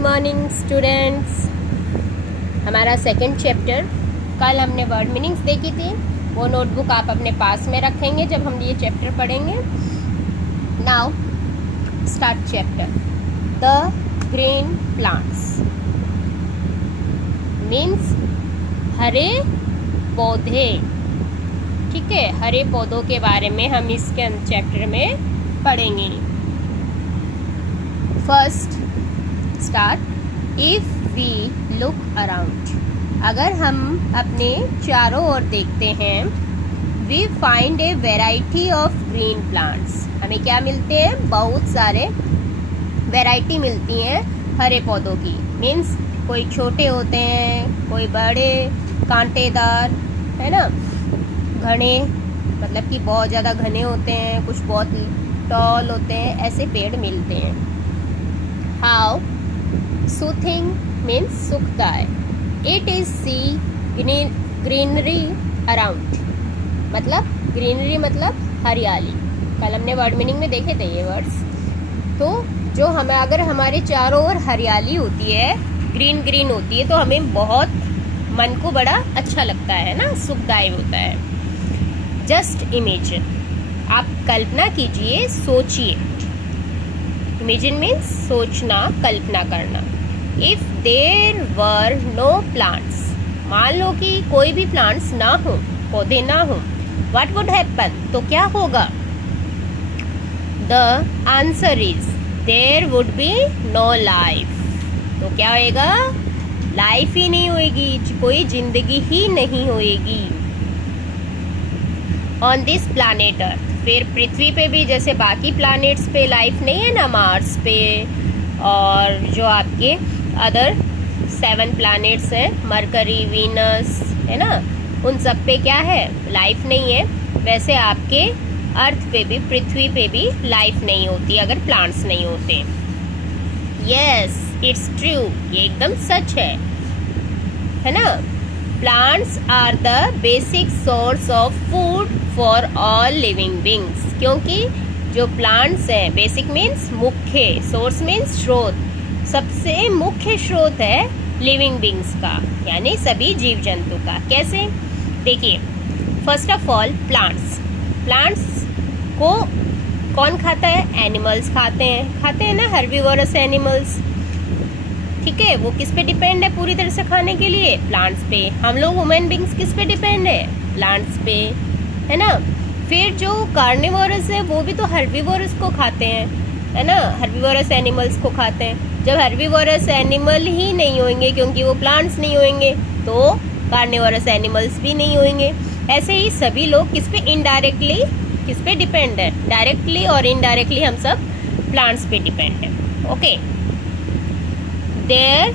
Morning students. हमारा second chapter, कल हमने वर्ड मीनिंग्स देखी थी, वो नोटबुक आप अपने पास में रखेंगे जब हम ये चैप्टर पढ़ेंगे। Now start chapter. The green plants means हरे पौधे। ठीक है, हरे पौधों के बारे में हम इसके चैप्टर में पढ़ेंगे। First start. If we look around, अगर हम अपने चारों ओर देखते हैं, we find a variety of green plants, हमें क्या मिलते हैं? बहुत सारे वेराइटी मिलती हैं हरे पौधों की। मीन्स कोई छोटे होते हैं, कोई बड़े कांटेदार, है ना, घने, मतलब कि बहुत ज़्यादा घने होते हैं, कुछ बहुत टॉल होते हैं, ऐसे पेड़ मिलते हैं। हाउ सूथिंग मीन्स सुखदायक। It is see greenery around, मतलब ग्रीनरी मतलब हरियाली। कल हमने वर्ड मीनिंग में देखे थे ये वर्ड्स। तो जो हमें, अगर हमारे चारों ओर हरियाली होती है, ग्रीन ग्रीन होती है, तो हमें बहुत मन को बड़ा अच्छा लगता है ना, सुखदायक होता है। जस्ट इमेजिन, आप कल्पना कीजिए, सोचिए। इमेजिन मीन्स सोचना, कल्पना करना। If there were no plants, मान लो कि कोई भी प्लांट्स ना हो, पौधे ना हो, व्हाट वुड हैपन, तो क्या होगा? The answer is there would be no life. तो क्या होएगा? लाइफ ही नहीं होएगी, कोई जिंदगी ही नहीं होएगी। ऑन दिस प्लानेट अर्थ, फिर पृथ्वी पे भी जैसे बाकी प्लैनेट्स पे लाइफ नहीं है ना, मार्स पे और जो आपके अदर 7 प्लैनेट्स हैं, मरकरी, वीनस, है ना, उन सब पे क्या है? लाइफ नहीं है। वैसे आपके अर्थ पे भी, पृथ्वी पे भी लाइफ नहीं होती अगर प्लांट्स नहीं होते। यस इट्स ट्रू, ये एकदम सच है ना। Plants are the basic source of food for all living beings, क्योंकि जो प्लांट्स हैं, बेसिक मीन्स मुख्य, सोर्स मीन्स स्रोत, सबसे मुख्य स्रोत है लिविंग बींग्स का, यानी सभी जीव जंतु का। कैसे? देखिए, फर्स्ट ऑफ ऑल प्लांट्स को कौन खाता है? एनिमल्स खाते हैं ना, हर्बीवोरस एनिमल्स। ठीक है, वो किस पे डिपेंड है पूरी तरह से खाने के लिए? प्लांट्स पे। हम लोग ह्यूमन बींग्स किस पे डिपेंड है? प्लांट्स पे, है ना। फिर जो कार्निवोरस है वो भी तो हर्बीवोरस को खाते हैं, है ना, हर्बीवोरस एनिमल्स को खाते हैं। जब हर्बीवोरस एनिमल ही नहीं होंगे, क्योंकि वो प्लांट्स नहीं होंगे, तो कार्निवोरस एनिमल्स भी नहीं होंगे। ऐसे ही सभी लोग किस पे इनडायरेक्टली, किस पे डिपेंड है? डायरेक्टली और इनडायरेक्टली हम सब प्लांट्स पे डिपेंड है। Okay, there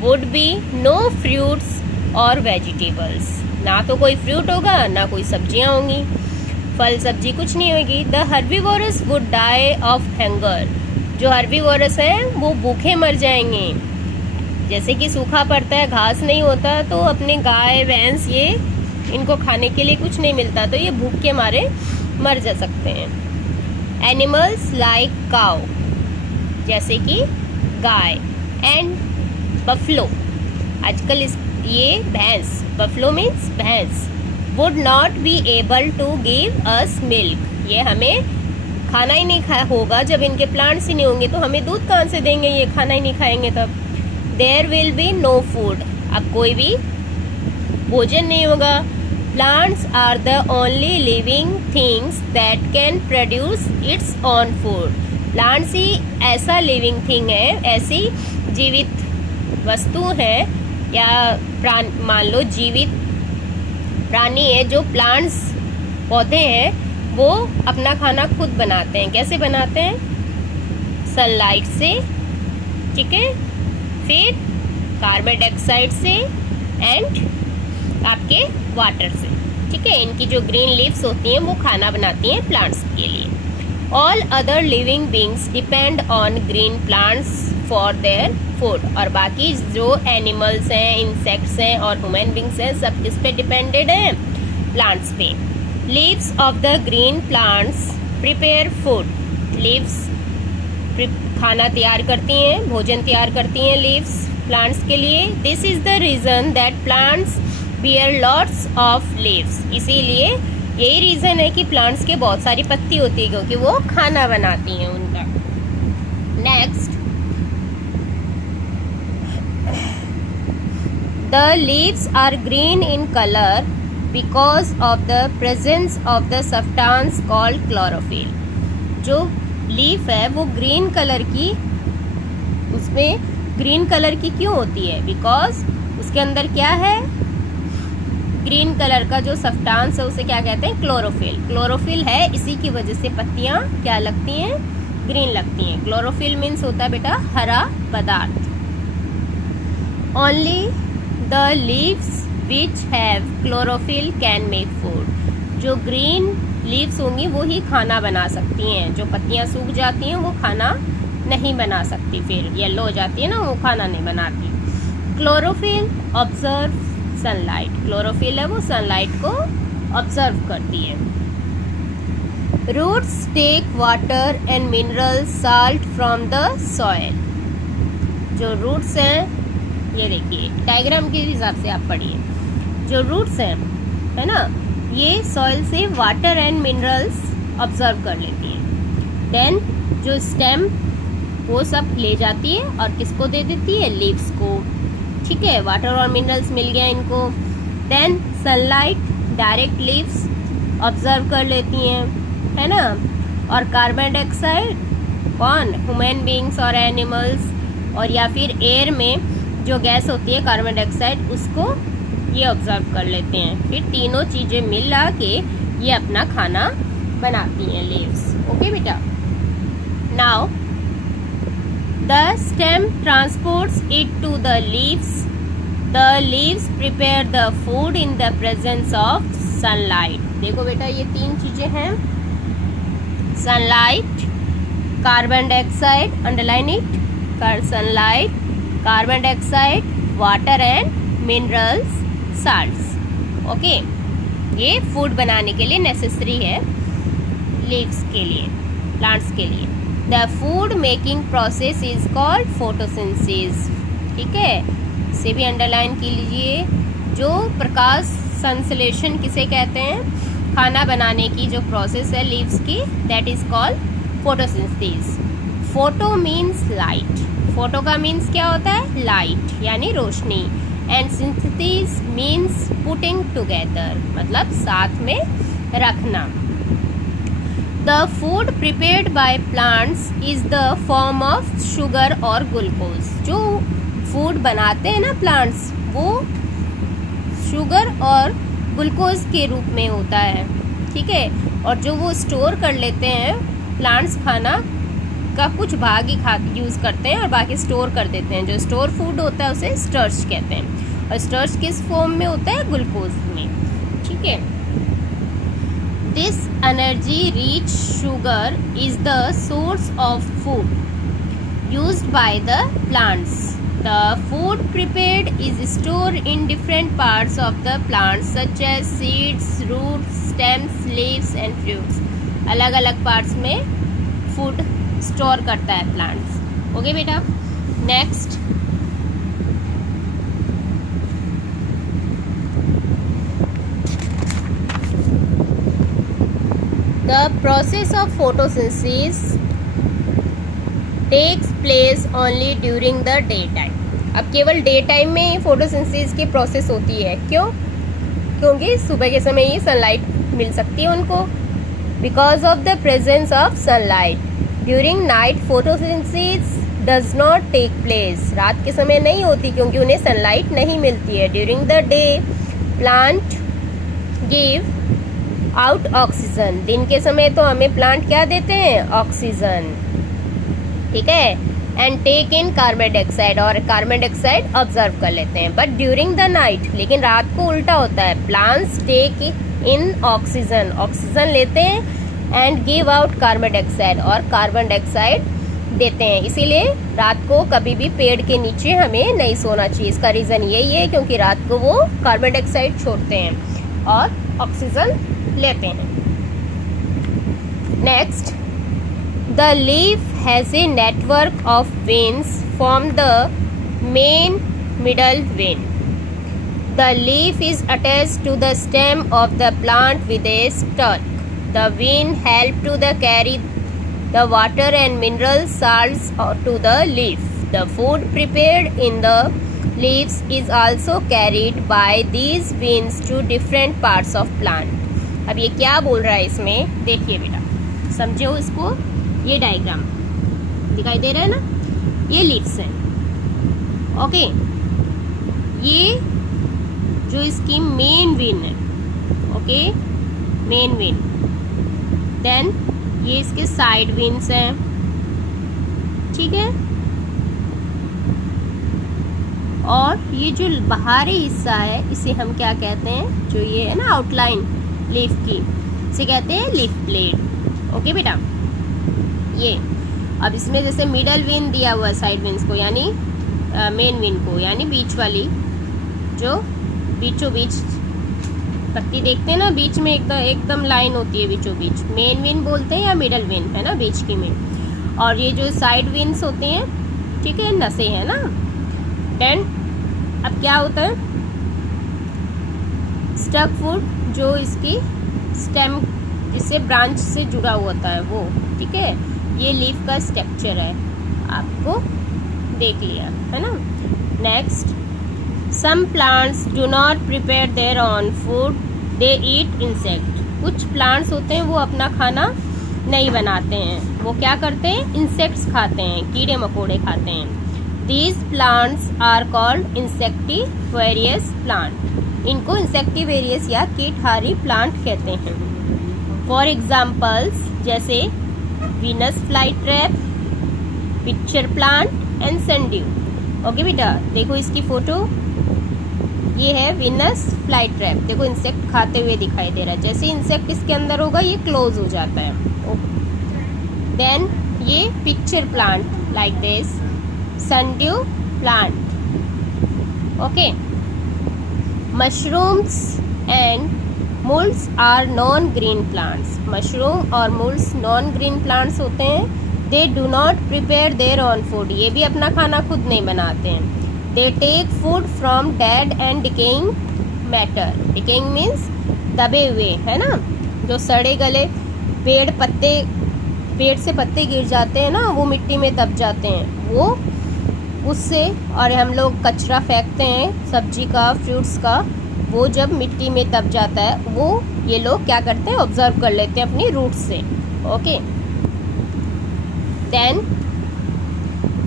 would be no fruits और वेजिटेबल्स, ना तो कोई फ्रूट होगा, ना कोई सब्जियां होंगी, फल सब्जी कुछ नहीं होगी। The herbivores would die of hunger, जो हर्बीवोरस हैं वो भूखे मर जाएंगे। जैसे कि सूखा पड़ता है, घास नहीं होता, तो अपने गाय भैंस, ये इनको खाने के लिए कुछ नहीं मिलता, तो ये भूख के मारे मर जा सकते हैं। एनिमल्स लाइक काउ, जैसे कि गाय, एंड बफलो, आजकल ये भैंस, बफलो मीन्स भैंस, would not be able to give us milk, ये हमें खाना ही नहीं होगा जब इनके प्लांट्स ही नहीं होंगे, तो हमें दूध कहाँ से देंगे? ये खाना ही नहीं खाएंगे तब। There will be no food, अब कोई भी भोजन नहीं होगा। Plants are the only living things that can produce its own food, plants ही ऐसा लिविंग थिंग है, ऐसी जीवित वस्तु है या मान लो जीवित प्राणी है, जो प्लांट्स, पौधे हैं, वो अपना खाना खुद बनाते हैं। कैसे बनाते हैं? सनलाइट से, ठीक है, फिर कार्बन डाइऑक्साइड से, एंड आपके वाटर से। ठीक है, इनकी जो ग्रीन लीव्स होती हैं वो खाना बनाती हैं प्लांट्स के लिए। All other living beings depend on green plants for their food, और बाकी जो एनिमल्स हैं, इंसेक्ट्स हैं और ह्यूमन बींग्स हैं, सब किस पे डिपेंडेड हैं? प्लांट्स पे। Leaves of the green plants prepare food, leaves खाना तैयार करती हैं, भोजन तैयार करती हैं लीव्स प्लांट्स के लिए। This is the reason that plants bear lots of leaves. इसीलिए यही रीजन है कि प्लांट्स के बहुत सारी पत्ती होती है, क्योंकि वो खाना बनाती हैं उनका। Next, the leaves are green in colour because of the presence of the substance called chlorophyll. जो लीफ है वो ग्रीन कलर की, उसमें ग्रीन कलर की क्यों होती है? बिकॉज उसके अंदर क्या है? ग्रीन कलर का जो सब्सटेंस है उसे क्या कहते हैं? क्लोरोफिल। क्लोरोफिल है, इसी की वजह से पत्तियां क्या लगती हैं? ग्रीन लगती हैं। क्लोरोफिल मीन्स होता है बेटा हरा पदार्थ। Only the leaves which have chlorophyll can make food. जो ग्रीन लीव्स होंगी वो ही खाना बना सकती हैं। जो पत्तियां सूख जाती हैं वो खाना नहीं बना सकती, फिर येलो हो जाती है ना, वो खाना नहीं बनाती। Chlorophyll observe sunlight. क्लोरोफिल है वो सनलाइट को ऑब्जर्व करती है। Roots take water and mineral salt from the soil. जो रूट्स हैं, ये देखिए डायग्राम के हिसाब से आप पढ़िए। जो रूट्स हैं, है ना, ये सॉइल से वाटर एंड मिनरल्स ऑब्जर्व कर लेती हैं। देन जो स्टेम वो सब ले जाती है और किसको दे देती है? लीव्स को। ठीक है, वाटर और मिनरल्स मिल गया इनको। Then sunlight direct leaves observe कर लेती हैं, है ना। और कार्बन डाइऑक्साइड कौन? ह्यूमन बींग्स और एनिमल्स, और या फिर एयर में जो गैस होती है कार्बन डाइऑक्साइड, उसको ये ऑब्जर्व कर लेते हैं। फिर तीनों चीज़ें मिला के ये अपना खाना बनाती हैं लीव्स। ओके बेटा। Now the stem transports it to the leaves. The leaves prepare the food in the presence of sunlight. देखो बेटा ये तीन चीज़ें हैं, sunlight, carbon dioxide, underline it, sunlight, carbon dioxide, water and minerals, salts. Okay, ये food बनाने के लिए नेसेसरी है लीव्स के लिए, प्लांट्स के लिए। The food making process is called photosynthesis. ठीक है, इसे भी अंडरलाइन कीजिए। जो प्रकाश संश्लेषण किसे कहते हैं? खाना बनाने की जो प्रोसेस है लीव्स की, that is called photosynthesis. Photo means light. Photo का मीन्स क्या होता है? लाइट यानी रोशनी। And synthesis means putting together, मतलब साथ में रखना। The food prepared by plants is the form of sugar और ग्लूकोज। जो फूड बनाते हैं ना प्लांट्स, वो शुगर और ग्लूकोज के रूप में होता है। ठीक है, और जो वो स्टोर कर लेते हैं प्लांट्स, खाना का कुछ भाग ही यूज़ करते हैं और बाकी स्टोर कर देते हैं। जो स्टोर फूड होता है उसे स्टार्च कहते हैं, और स्टार्च किस फॉर्म में होता है? ग्लूकोज में। ठीक है, this energy rich sugar is the source of food used by the plants. The food prepared is stored in different parts of the plants such as seeds, roots, stems, leaves and fruits. अलग अलग parts में food store करता है plants. Okay बेटा। Next, the process of photosynthesis takes place only during the day time. अब केवल day time में photosynthesis की प्रोसेस होती है। क्यों? क्योंकि सुबह के समय ही सनलाइट मिल सकती है उनको, because of the presence of sunlight. During night photosynthesis does not take place. रात के समय नहीं होती क्योंकि उन्हें सनलाइट नहीं मिलती है। During the day plant give out oxygen. दिन के समय तो हमें प्लांट क्या देते हैं? ऑक्सीजन। ठीक है, and take in carbon dioxide, और कार्बन डाइऑक्साइड ऑब्जर्व कर लेते हैं। बट ड्यूरिंग द नाइट, लेकिन रात को उल्टा होता है, प्लांट्स टेक इन ऑक्सीजन, ऑक्सीजन लेते हैं, and give out carbon dioxide, और कार्बन डाइऑक्साइड देते हैं। इसीलिए रात को कभी भी पेड़ के नीचे हमें नहीं सोना चाहिए। इसका रीज़न यही है क्योंकि रात को वो कार्बन डाइऑक्साइड छोड़ते हैं और ऑक्सीजन लेते हैं। Next, The leaf has a network of veins from the main middle vein. The leaf is attached to the stem of the plant with a stalk. The vein help to the carry the water and mineral salts to the leaf. The food prepared in the leaves is also carried by these veins to different parts of plant. अब ये क्या बोल रहा है इसमें, देखिए बेटा, समझो इसको। ये डायग्राम दिखाई दे रहा है ना, ये लीव्स हैं, ओके। ये जो इसकी मेन वेन है, ओके, मेन वेन, देन ये इसके साइड वेन्स हैं, ठीक है। और ये जो बाहरी हिस्सा है इसे हम क्या कहते हैं, जो ये है ना आउटलाइन लीफ की, इसे कहते हैं लीफ ब्लेड, ओके बेटा। ये अब इसमें जैसे मिडल वेन दिया हुआ है साइड वेन्स को, यानी मेन वेन को, यानी बीच वाली, जो बीचों बीच पत्ती देखते हैं ना, बीच में एकदम लाइन होती है बीचों बीच, मेन वेन बोलते हैं या मिडल वेन, है ना, बीच की में। और ये जो साइड वेन्स होते हैं, ठीक है, नसें हैं ना। देन अब क्या होता है, स्टक फूड, जो इसकी स्टेम, इससे ब्रांच से जुड़ा होता है वो, ठीक है। ये लीफ का स्ट्रक्चर है, आपको देख लिया है ना। Next, some plants do not prepare their own food, they eat insect. कुछ प्लांट्स होते हैं वो अपना खाना नहीं बनाते हैं, वो क्या करते हैं, इंसेक्ट्स खाते हैं, कीड़े मकोड़े खाते हैं। These plants are called insectivorous plant. इनको insectivorous या कीटहारी प्लांट कहते हैं। For examples, जैसे Venus flytrap, pitcher plant and sundew. Okay बेटा, देखो इसकी फोटो, ये है Venus flytrap। देखो इंसेक्ट खाते हुए दिखाई दे रहा है, जैसे इंसेक्ट इसके अंदर होगा ये क्लोज हो जाता है। देन ये pitcher plant like this, sundew plant, okay. Mushrooms and mulls are non-green plants. Mushroom और mulls non-green plants होते हैं। They do not prepare their own food. ये भी अपना खाना खुद नहीं बनाते हैं। They take food from dead and decaying matter. Decaying means दबे हुए, है ना, जो सड़े गले पेड़ से पत्ते गिर जाते हैं ना, वो मिट्टी में दब जाते हैं, वो उससे, और हम लोग कचरा फेंकते हैं सब्जी का, फ्रूट्स का, वो जब मिट्टी में दब जाता है, वो ये लोग क्या करते हैं, ऑब्जर्व कर लेते हैं अपनी रूट से, okay. Then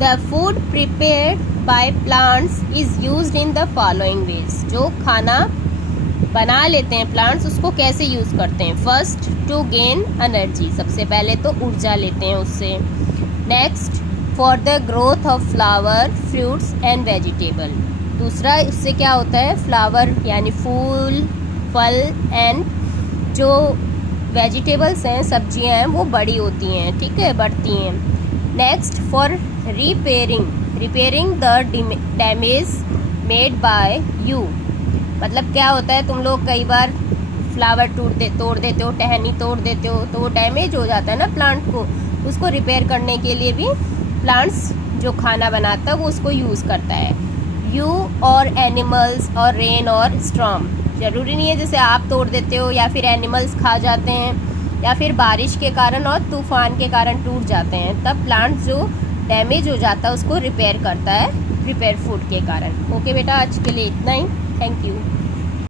the food prepared by plants is used in the following ways. जो खाना बना लेते हैं प्लांट्स, उसको कैसे यूज़ करते हैं। फर्स्ट, टू गेन एनर्जी, सबसे पहले तो ऊर्जा लेते हैं उससे। Next, for the growth of flower, fruits and vegetable. दूसरा, इससे क्या होता है, फ्लावर यानी फूल, फल, एंड जो वेजिटेबल्स हैं, सब्जियां हैं, वो बड़ी होती हैं, ठीक है, बढ़ती हैं। Next, for repairing the damage made by you. मतलब क्या होता है, तुम लोग कई बार फ्लावर तोड़ देते हो, टहनी तोड़ देते हो, तो वो डैमेज हो जाता है ना प्लांट को, उसको रिपेयर करने के लिए भी प्लांट्स जो खाना बनाता है वो उसको यूज़ करता है। यू और एनिमल्स और रेन और स्टॉर्म, ज़रूरी नहीं है जैसे आप तोड़ देते हो या फिर एनिमल्स खा जाते हैं या फिर बारिश के कारण और तूफान के कारण टूट जाते हैं, तब प्लांट्स जो डैमेज हो जाता है उसको रिपेयर करता है, प्रिपेयर फूड के कारण। ओके बेटा, आज के लिए इतना ही, थैंक यू।